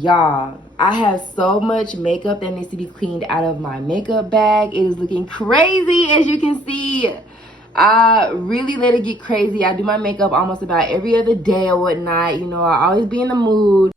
Y'all, I have so much makeup that needs to be cleaned out of my makeup bag. It is looking crazy, as you can see. I really let it get crazy. I do my makeup almost about every other day or whatnot. You know, I always be in the mood.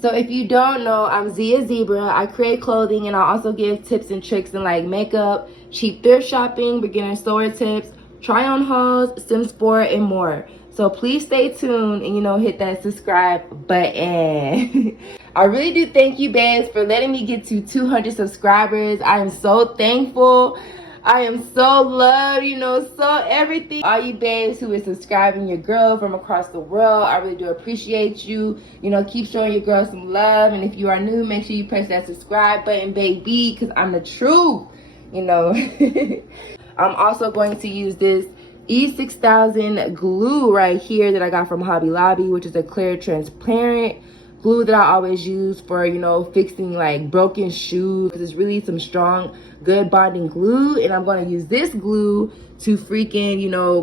So if you don't know, I'm Zia Zebra. I create clothing and I also give tips and tricks in like makeup, cheap thrift shopping, beginner sewer tips, try on hauls, sim sport, and more. So please stay tuned and, you know, hit that subscribe button. I really do thank you, babes, for letting me get to 200 subscribers. I am so thankful. I am so loved, you know, so everything. All you babes who is subscribing your girl from across the world, I really do appreciate you. You know, keep showing your girl some love. And if you are new, make sure you press that subscribe button, baby, because I'm the truth, you know. I'm also going to use this E6000 glue right here that I got from Hobby Lobby, which is a clear transparent glue that I always use for, you know, fixing like broken shoes. It's really some strong, good bonding glue, and I'm gonna use this glue to freaking, you know,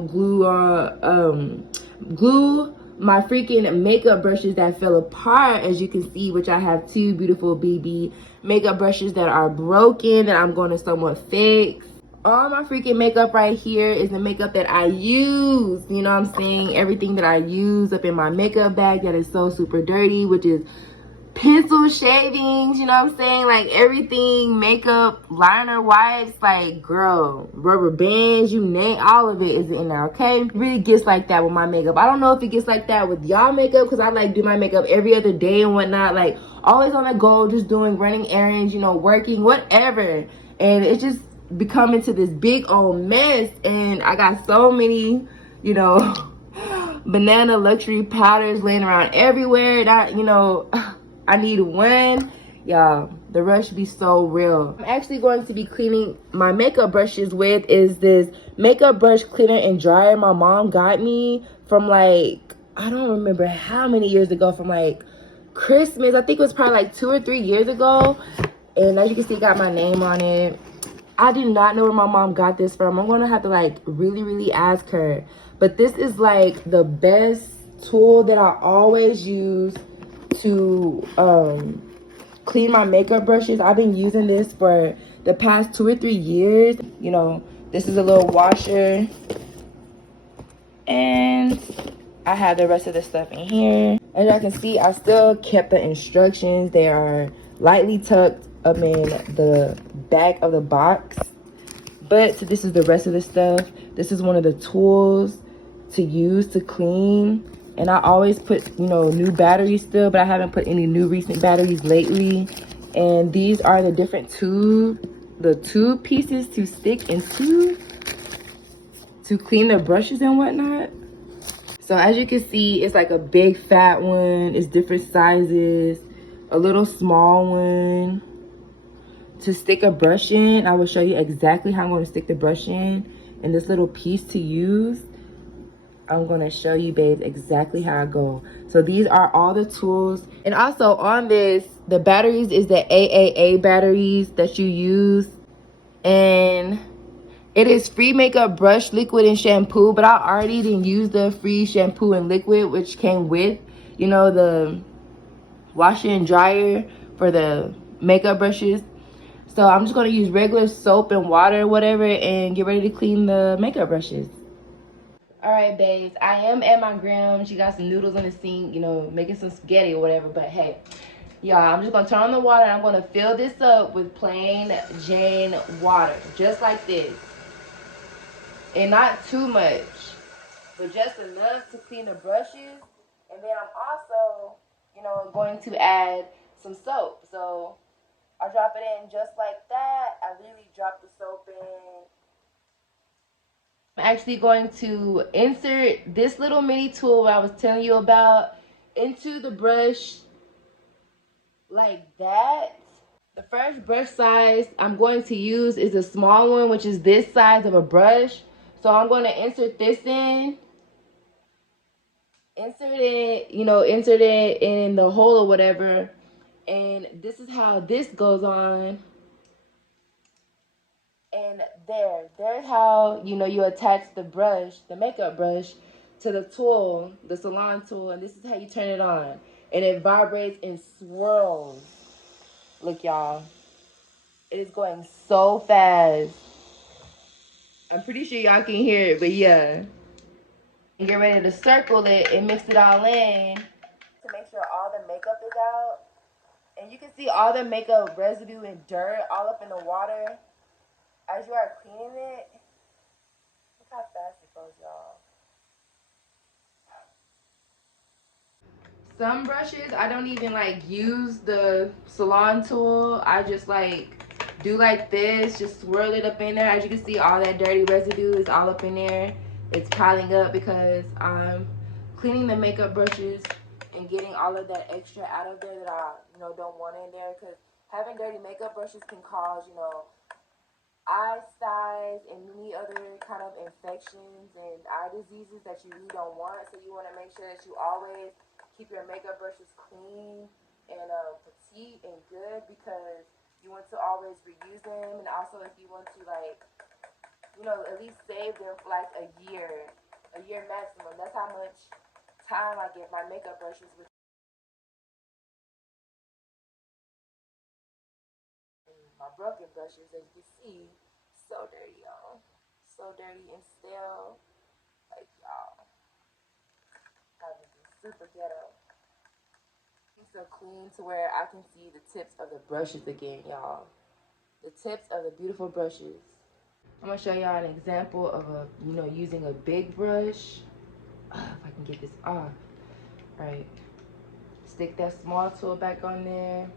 glue my freaking makeup brushes that fell apart, as you can see, which I have two beautiful BB makeup brushes that are broken that I'm going to somewhat fix. All my freaking makeup right here is the makeup that I use. You know what I'm saying? Everything that I use up in my makeup bag that is so super dirty, which is pencil shavings, you know what I'm saying? Like everything, makeup, liner, wipes, like girl, rubber bands, you name, all of it is in there, okay? It really gets like that with my makeup. I don't know if it gets like that with y'all makeup, because I like do my makeup every other day and whatnot, like always on the go, just doing running errands, you know, working, whatever. And it just becoming to this big old mess, and I got so many, you know, banana luxury powders laying around everywhere that, you know, I need one. Y'all, the rush be so real. I'm actually going to be cleaning my makeup brushes with is this makeup brush cleaner and dryer my mom got me from like, I don't remember how many years ago, from like Christmas. I think it was probably like 2 or 3 years ago. And as you can see, it got my name on it. I do not know where my mom got this from. I'm gonna have to like really ask her. But this is like the best tool that I always use to clean my makeup brushes. I've been using this for the past 2 or 3 years. You know, this is a little washer, and I have the rest of the stuff in here. As y'all can see, I still kept the instructions. They are lightly tucked up in the back of the box. But so this is the rest of the stuff. This is one of the tools to use to clean. And I always put, you know, new batteries still, but I haven't put any new recent batteries lately. And these are the different the tube pieces to stick into to clean the brushes and whatnot. So as you can see, it's like a big fat one. It's different sizes. A little small one to stick a brush in. I will show you exactly how I'm going to stick the brush in. And this little piece to use, I'm going to show you, babes, exactly how I go. So these are all the tools. And also on this, the batteries is the AAA batteries that you use. And it is free makeup brush, liquid, and shampoo. But I already didn't use the free shampoo and liquid, which came with, you know, the washer and dryer for the makeup brushes. So I'm just going to use regular soap and water or whatever and get ready to clean the makeup brushes. All right, babes, I am at my gram. She got some noodles in the sink, you know, making some spaghetti or whatever. But hey, y'all, I'm just going to turn on the water, and I'm going to fill this up with plain Jane water, just like this. And not too much, but just enough to clean the brushes. And then I'm also, you know, going to add some soap. So I drop it in just like that. I literally drop the soap in. I'm actually going to insert this little mini tool I was telling you about into the brush like that. The first brush size I'm going to use is a small one, which is this size of a brush. So I'm going to insert this in. Insert it in the hole or whatever. And this is how this goes on. And there's how, you know, you attach the brush, the makeup brush, to the tool, the salon tool, and this is how you turn it on. And it vibrates and swirls. Look, y'all. It is going so fast. I'm pretty sure y'all can hear it, but yeah. And get ready to circle it and mix it all in to make sure all the makeup is out. And you can see all the makeup residue and dirt all up in the water as you are cleaning it. Look how fast it goes, y'all. Some brushes, I don't even like use the salon tool. I just like do like this, just swirl it up in there. As you can see, all that dirty residue is all up in there. It's piling up because I'm cleaning the makeup brushes and getting all of that extra out of there that I, don't want in there. Because having dirty makeup brushes can cause, eye styes and many other kind of infections and eye diseases that you really don't want. So you want to make sure that you always keep your makeup brushes clean and petite and good, because you want to always reuse them. And also if you want to at least save them for like a year maximum. That's how much time I give my makeup brushes. With my broken brushes, as you can see, so dirty, y'all. So dirty and stale. Like, y'all, having to be super ghetto. It's so clean to where I can see the tips of the brushes again, y'all. The tips of the beautiful brushes. I'm gonna show y'all an example of using a big brush. If I can get this off. Right. Stick that small tool back on there.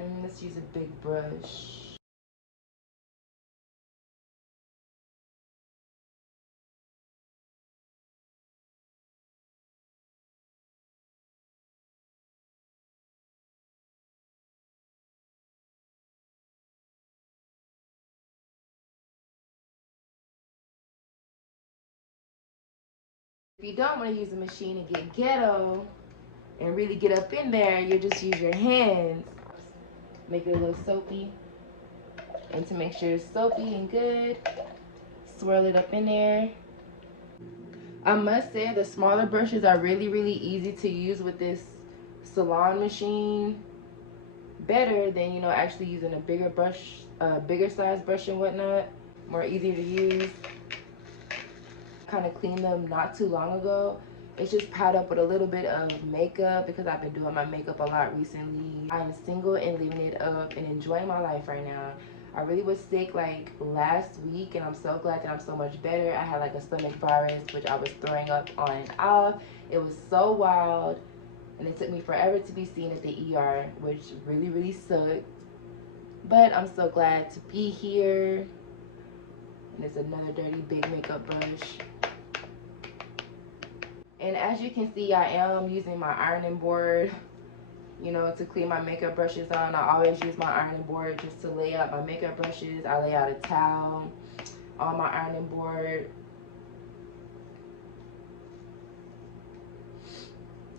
And let's use a big brush. If you don't want to use a machine and get ghetto and really get up in there, you just use your hands. Make it a little soapy. And to make sure it's soapy and good, swirl it up in there. I must say the smaller brushes are really, really easy to use with this salon machine. Better than, actually using a bigger brush, bigger size brush and whatnot. More easy to use. Kind of cleaned them not too long ago. It's just piled up with a little bit of makeup because I've been doing my makeup a lot recently. I'm single and living it up and enjoying my life right now. I really was sick like last week, and I'm so glad that I'm so much better. I had like a stomach virus, which I was throwing up on and off. It was so wild, and it took me forever to be seen at the ER, which really, really sucked. But I'm so glad to be here. And it's another dirty big makeup brush. And as you can see, I am using my ironing board, to clean my makeup brushes on. I always use my ironing board just to lay out my makeup brushes. I lay out a towel on my ironing board.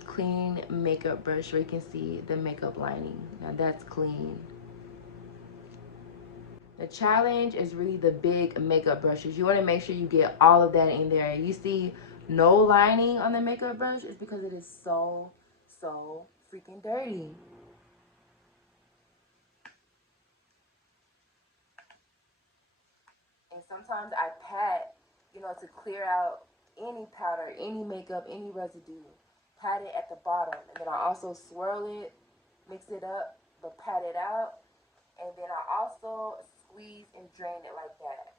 Clean makeup brush where you can see the makeup lining. Now that's clean. The challenge is really the big makeup brushes. You want to make sure you get all of that in there. You see no lining on the makeup brush, is because it is so freaking dirty. And sometimes I pat, to clear out any powder, any makeup, any residue. Pat it at the bottom. And then I also swirl it, mix it up, but pat it out. And then I also squeeze and drain it like that.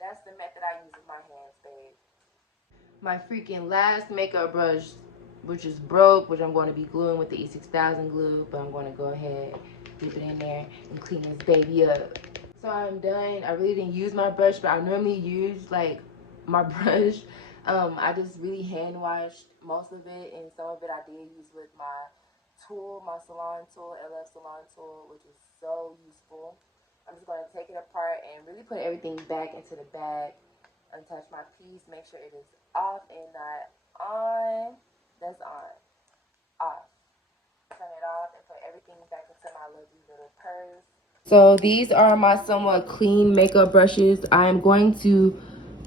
That's the method I use with my hands, babe. My freaking last makeup brush, which is broke, which I'm going to be gluing with the E6000 glue, but I'm going to go ahead, dip it in there, and clean this baby up. So I'm done. I really didn't use my brush, but I normally use like my brush. I just really hand washed most of it, and some of it I did use with my tool, my salon tool, LF salon tool, which is so useful. I'm just going to take it apart and really put everything back into the bag. Untouch my piece, make sure it is off and not on. That's on. Off. Turn it off and put everything back into my lovely little purse. So these are my somewhat clean makeup brushes. I am going to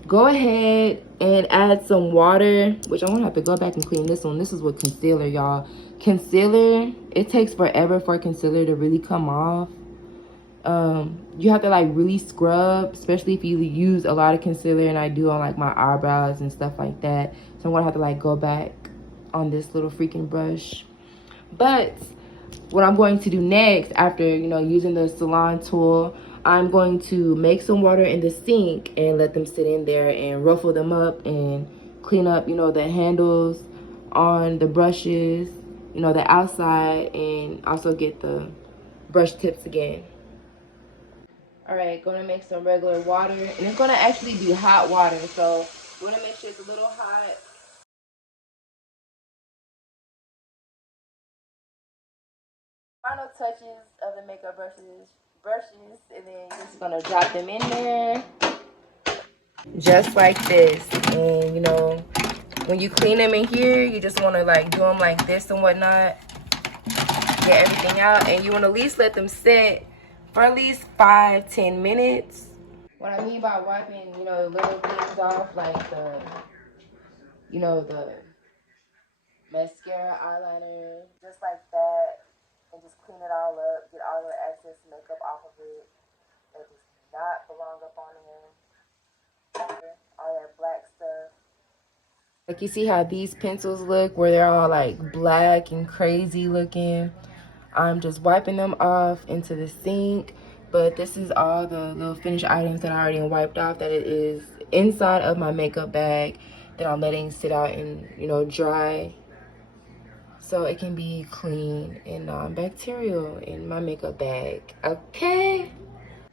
go ahead and add some water, which I'm gonna have to go back and clean this one. This is with concealer, y'all. Concealer, it takes forever for concealer to really come off. You have to like really scrub, especially if you use a lot of concealer, and I do on like my eyebrows and stuff like that. So I'm gonna have to like go back on this little freaking brush. But what I'm going to do next, after using the salon tool, I'm going to make some water in the sink and let them sit in there and ruffle them up and clean up the handles on the brushes, the outside, and also get the brush tips again. All right, gonna make some regular water, and it's gonna actually be hot water, so we're gonna make sure it's a little hot. Final touches of the makeup brushes, and then just gonna drop them in there, just like this. And when you clean them in here, you just wanna like do them like this and whatnot, get everything out, and you wanna at least let them sit for at least 5-10 minutes. What I mean by wiping, little things off, like the mascara, eyeliner, just like that, and just clean it all up, get all the excess makeup off of it that does not belong up on there, all that black stuff. Like, you see how these pencils look, where they're all like black and crazy looking. I'm just wiping them off into the sink, but this is all the little finished items that I already wiped off, that it is inside of my makeup bag that I'm letting sit out and dry, so it can be clean and non-bacterial in my makeup bag. Okay,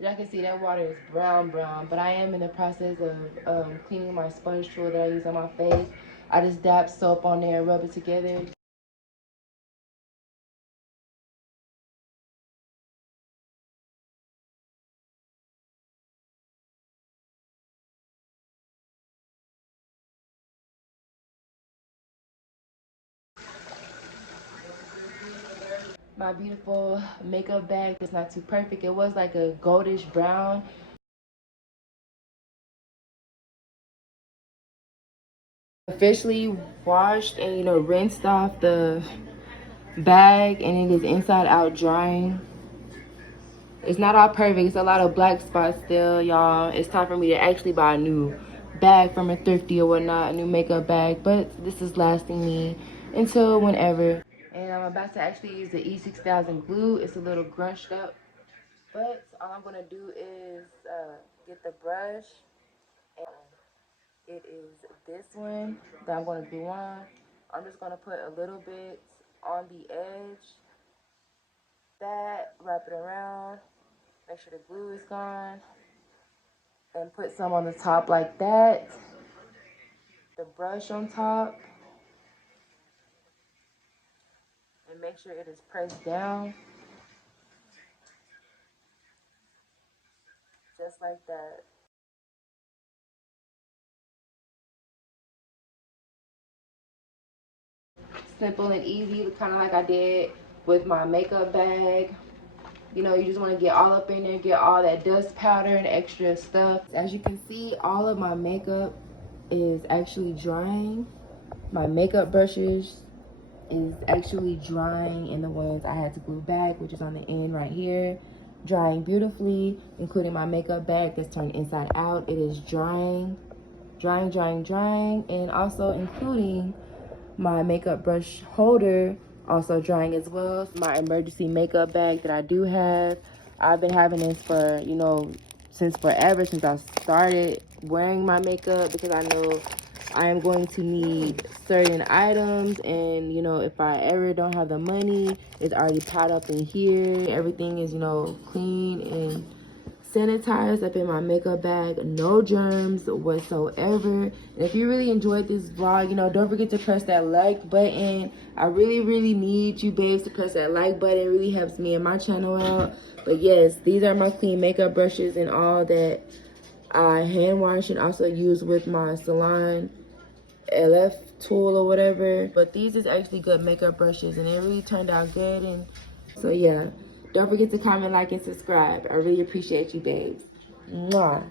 y'all can see that water is brown, but I am in the process of cleaning my sponge tool that I use on my face. I just dab soap on there, rub it together. My beautiful makeup bag is not too perfect. It was like a goldish brown. Officially washed and rinsed off the bag, and it is inside out drying. It's not all perfect. It's a lot of black spots still, y'all. It's time for me to actually buy a new bag from a thrifty or whatnot, a new makeup bag, but this is lasting me until whenever. And I'm about to actually use the E6000 glue. It's a little grunched up, but all I'm gonna do is get the brush, and it is this one that I'm gonna glue on. I'm just gonna put a little bit on the edge, wrap it around, make sure the glue is gone, and put some on the top like that, the brush on top, and make sure it is pressed down, just like that. Simple and easy, kind of like I did with my makeup bag. You just want to get all up in there, get all that dust powder and extra stuff. As you can see, all of my makeup is actually drying. My makeup brushes is actually drying, and the ones I had to glue back, which is on the end right here, drying beautifully, including my makeup bag that's turned inside out. It is drying, and also including my makeup brush holder, also drying as well. My emergency makeup bag that I do have, I've been having this for since forever, since I started wearing my makeup, because I know I am going to need certain items, and if I ever don't have the money, it's already piled up in here. Everything is clean and sanitized up in my makeup bag, no germs whatsoever. And if you really enjoyed this vlog, don't forget to press that like button. I really need you babes to press that like button. It really helps me and my channel out. But yes, these are my clean makeup brushes and all that I hand wash and also use with my salon LF tool or whatever. But these is actually good makeup brushes, and it really turned out good. And so yeah, don't forget to comment, like, and subscribe. I really appreciate you babes. Mwah.